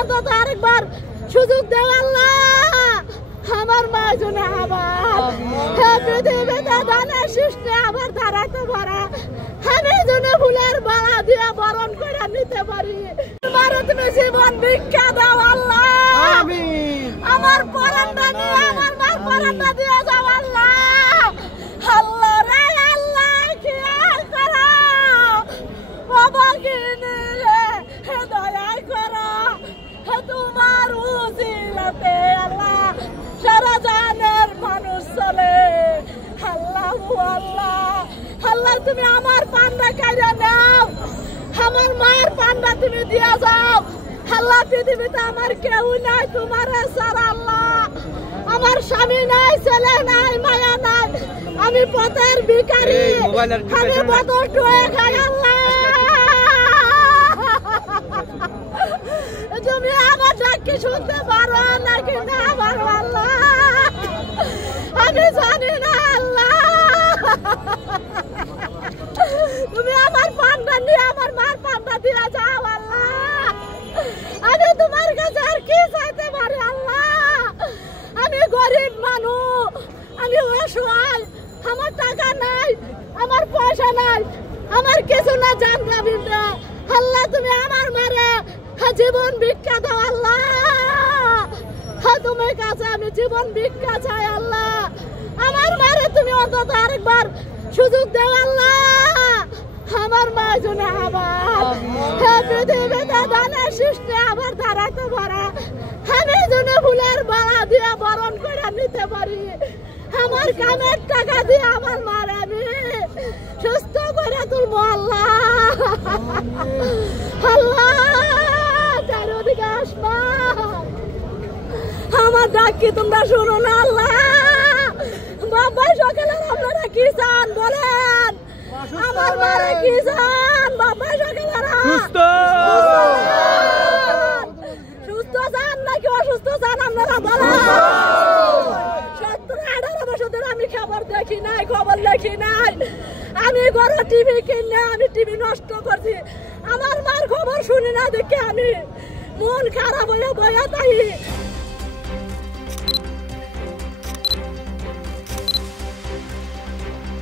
অন্তত আরেকবার সুযোগ দেও আল্লাহ আমার মা জন্য আবার পৃথিবীতে দানের সৃষ্টি আবার দাঁড়াতে পারা আমি যেন ফুলের বাড়া দিয়ে বরণ করে নিতে পারি তুমি জীবন ভিক্ষা দাও আল্লাহ আমার পরাণটা নিয়ে আমার মার পরাণটা দিয়ে যাও আল্লাহ আল্লাহ রে আল্লাহ খেয়াল করো বাবাকে নিয়ে দয়া করো তোমার উজিলাতে আল্লাহ সারা জানের মানুষ চলে আল্লাহ আল্লাহ আল্লাহ তুমি আমার পান্ডা কাইরা নাও আমার মার পান্ডা তুমি দিয়া যাও আল্লাহ পৃথিবীতে আমার কেউ নাই তোমার ছাড়া আল্লাহ আমার স্বামী নাই ছেলে নাই মায়া নাই আমি পথের ভিখারি আমি বোতল টুয়ে খাই আল্লাহ তুমি আমার ডাকি শুনতে পারো নাকি না পারো আল্লাহ আমি জানি না আল্লাহ তুমি আমার পান্ডা নিয়ে আমার মার পান্ডা দিয়ে যাও আল্লাহ আমি তোমার কাছে আর কি চাইতে পারি আল্লাহ আমি গরিব মানুষ আমি অসহায় আমার টাকা নাই আমার পয়সা নাই আমার কিছু না জানলাম না আল্লাহ তুমি আমার মারে জীবন ভিক্ষা দাও আল্লাহ তোমার কাছে আমি জীবন ভিক্ষা চাই আল্লাহ আমার মারে তুমি অন্তত আরেকবার সুযোগ দেও আল্লাহ আমার মা জন্য আবার পৃথিবীতে দানের সৃষ্টি আবার দাঁড়াতে পারা আমি যেন ফুলের বাড়া দিয়ে বরণ করে নিতে পারি আমার কামের টাকা দিয়ে আমার মার আমি সুস্থ করে তুলবো আল্লাহ আল্লাহ চারিদিকে আসবা আমার ডাক কি তোমরা শুনো না আল্লাহ বাবা সকালে আপনারা কি চান বলেন আমার মারে কি চান বাবা সকালেরা সুস্থ চান নাকি অসুস্থ চান আপনারা বলেন 17-18 বছর ধরে আমি খবর দেখি নাই খবর লেখি নাই আমি বড় টিভি কিনে আমি টিভি নষ্ট করছি আমার মার খবর শুনি না দেখে আমি মন খারাপ হয়ে বয়া তাই